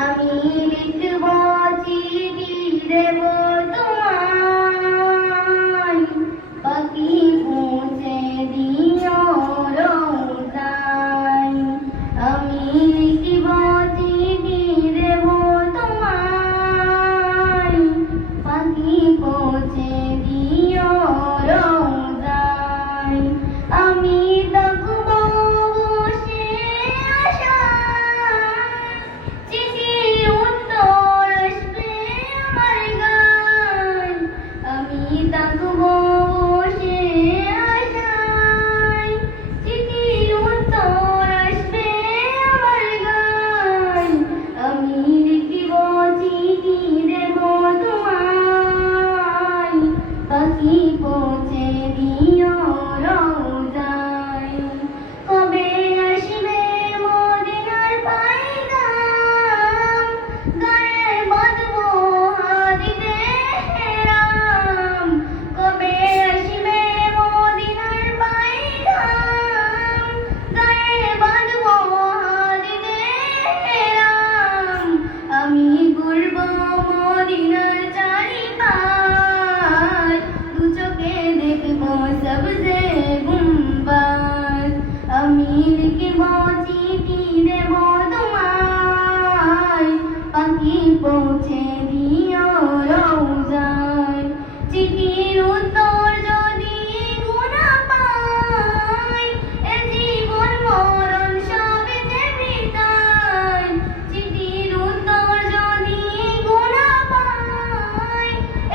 আমি লিখব চিঠি দেব তোমায়, পাখি পৌঁছে দিও রোজায়। আমি লিখব চিঠি দেব তোমায়, পাখি পৌঁছে দিও রোজায়। আমি থাকব বসে আশায়, চিঠির উত্তর আসবে আমার গায়। আমি থাকব বসে আশায়, চিঠির উত্তর আসবে আমার গায়। আমি লিখিব চিঠি দেব তোমায়, পাখি পৌঁছে দিও রোজায়। কবে আসবে মদিনার পায়গাম, গায়ে বাঁধবো হাদিতে হেরাম। কবে আসবে মদিনার পায়গাম, গায়ে বাঁধবো হাদিতে হেরাম। আমি ঘুরবো মদিনার চারিপাশ, দু চোখে দেখবো সবজে গুম্বাদ। আমি লিখব চিঠি দেব তোমায়, পাখি পৌঁছে দিও রোজায়। চিঠির উত্তর যদি গুনা পাই, এ জীবন মরণ সবে যে বৃথায়। চিঠির উত্তর যদি গুনা পাই,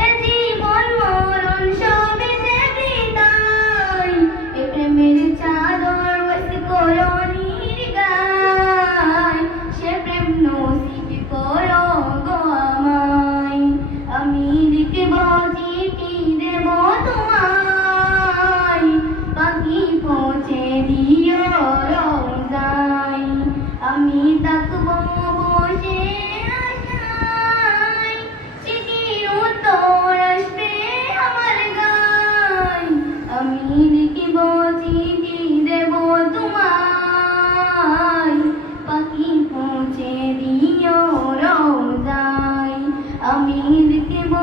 এ জীবন মরণ সবে যে বৃথায়। এ প্রেমের চাদর ওয়াস করো নির্গায়, সে প্রেম নসিব করো গো আমায়। আমি লিখব চিঠি দেব তোমায়, পাখি পৌঁছে দিও রোজায়। আমি থাকব বসে আশায়, চিঠির উত্তর আসবে আমার গায়। আমি লিখিব চিঠি দেব তোমায়, পাখি পৌঁছে দিও রোজায়। আমি লিখিব